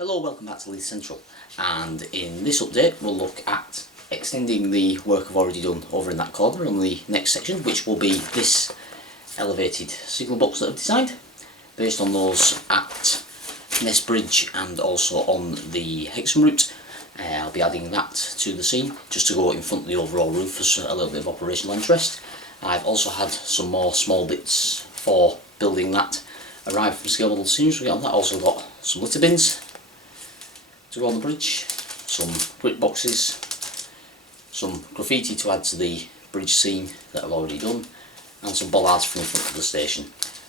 Hello, welcome back to Leith Central, and in this update we'll look at extending the work I've already done over in that corner on the next section, which will be this elevated signal box that I've designed based on those at Ness Bridge and also on the Hexham route. I'll be adding that to the scene just to go in front of the overall roof for a little bit of operational interest. I've also had some more small bits for building that arrive from scale model soon, so we get on that. Also got some litter bins to go on the bridge, some brick boxes, some graffiti to add to the bridge scene that I've already done, and some bollards from the front of the station.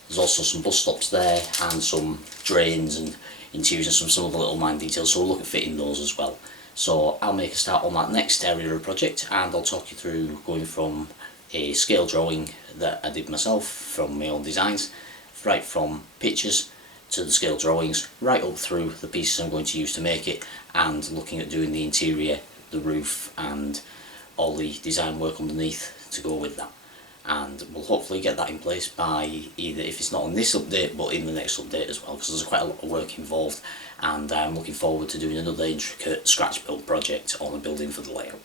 There's also some bus stops there and some drains and interiors and some other little minor details, so we'll look at fitting those as well. So I'll make a start on that next area of the project, and I'll talk you through going from a scale drawing that I did myself from my own designs, right from pictures to the scale drawings, right up through the pieces I'm going to use to make it, and looking at doing the interior, the roof and all the design work underneath to go with that. And we'll hopefully get that in place by either, if it's not on this update, but in the next update as well, because there's quite a lot of work involved, and I'm looking forward to doing another intricate scratch build project on a building for the layout.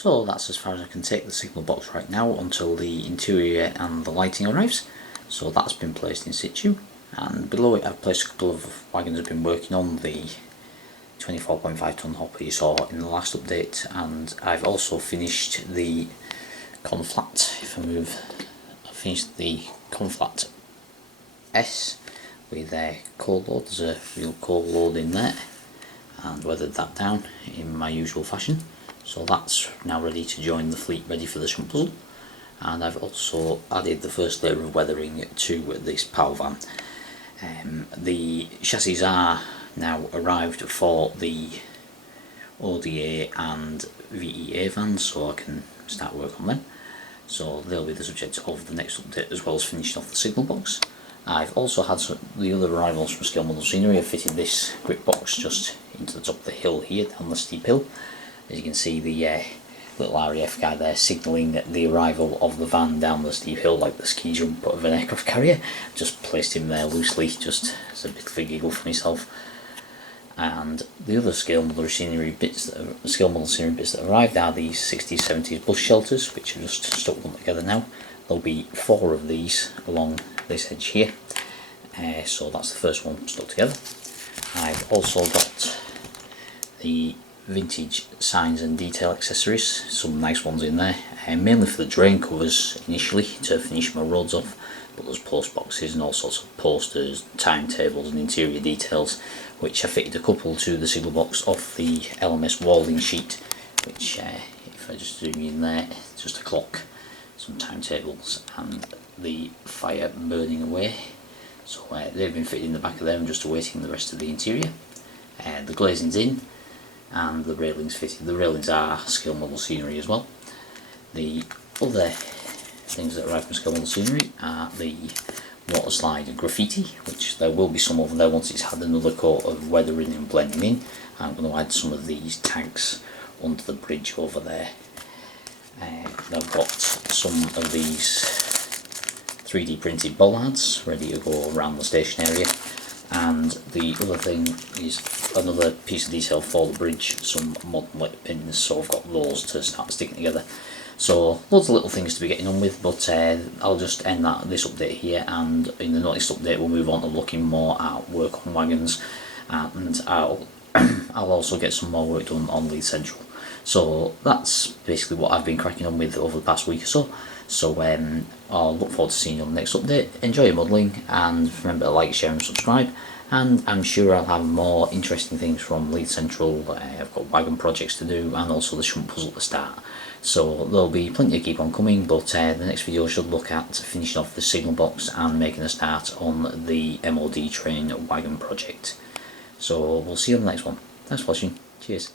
So that's as far as I can take the signal box right now until the interior and the lighting arrives. So that's been placed in situ, and below it I've placed a couple of wagons I've been working on, the 24.5 tonne hopper you saw in the last update, and I've also finished the conflat. I've finished the conflat S with a coal load. There's a real coal load in there, and weathered that down in my usual fashion. So that's now ready to join the fleet, ready for the shunt puzzle. And I've also added the first layer of weathering to this power van. The chassis are now arrived for the ODA and VEA vans, so I can start work on them. So they'll be the subject of the next update, as well as finishing off the signal box. I've also had the other arrivals from Scale Model Scenery. I've fitted this grip box just into the top of the hill here, down the steep hill. As you can see, the little RAF guy there signalling the arrival of the van down the steep hill, like the ski jump of an aircraft carrier. Just placed him there loosely, just as a bit of a giggle for myself. And the other Scale Model Scenery bits that arrived are these 60s, 70s bus shelters, which are just stuck one together now. There'll be 4 of these along this edge here, so that's the first one stuck together. I've also got the vintage signs and detail accessories, some nice ones in there, mainly for the drain covers initially to finish my roads off, but there's post boxes and all sorts of posters, timetables and interior details, which I fitted a couple to the signal box off the LMS walling sheet, which if I just zoom in there, just a clock, some timetables and the fire burning away. So they've been fitted in the back of them, just awaiting the rest of the interior. The glazing's in and the railings fitted. The railings are Scale Model Scenery as well. The other things that arrive from Scale Model Scenery are the water slide graffiti, which there will be some over there once it's had another coat of weathering and blending in. I'm going to add some of these tags onto the bridge over there. I've got some of these 3D printed bollards ready to go around the station area, and the other thing is another piece of detail for the bridge, some modern lit pins, so I've got those to start sticking together. So loads of little things to be getting on with, but I'll just end this update here, and in the next update we'll move on to looking more at work on wagons, and I'll also get some more work done on Leith Central. So that's basically what I've been cracking on with over the past week or so. So I'll look forward to seeing you on the next update. Enjoy your modelling, and remember to like, share and subscribe, and I'm sure I'll have more interesting things from Leith Central. I've got wagon projects to do and also the shunt puzzle to start. So there'll be plenty to keep on coming, but the next video should look at finishing off the signal box and making a start on the MOD train wagon project. So we'll see you on the next one. Thanks for watching. Cheers.